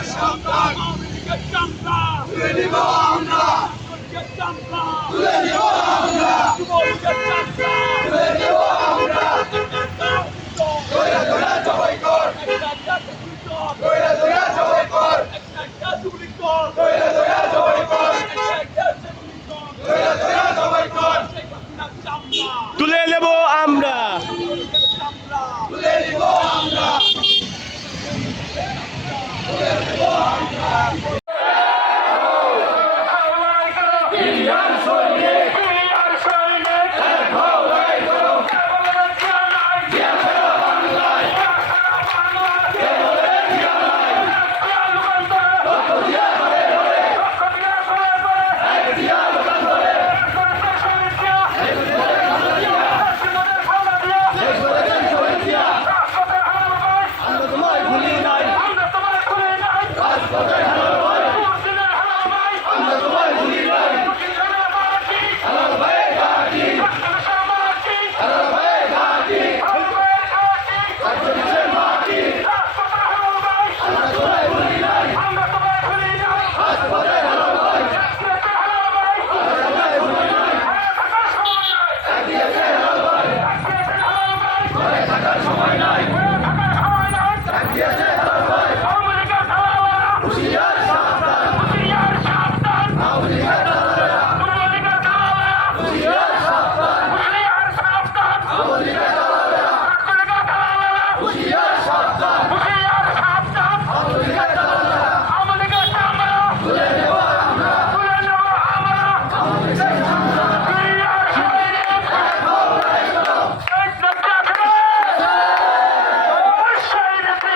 আওয়ামী লীগের চামড়া তুলে নিব আমরা, লীগের চামড়া তুলে নিব আমরা, যুবলীগের চামড়া তুলে নিব আমরা। দৌড়া দৌড়া জবাই কর, দৌড়া দৌড়া জবাই কর, দৌড়া দৌড়া জবাই কর, দৌড়া দৌড়া জবাই কর। তুলে নেব আমরা, তুলে নিব আমরা, তুলে নিব আমরা।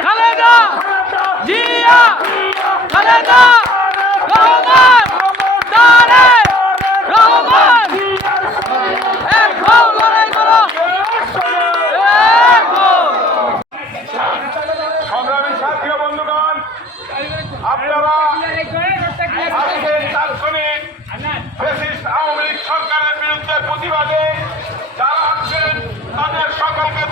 খালেদা জিয়া, খালেদা রহমান, তারেক রহমান, এক হও, লড়াই করো, এক হও। সংগ্রামী সাথী ও বন্ধুগণ, আপনারা আজকের তাৎক্ষণিক ফ্যাসিস্ট আওয়ামী লীগ সরকারের বিরুদ্ধে প্রতিবাদে যারা আছেন তাদের সকলকে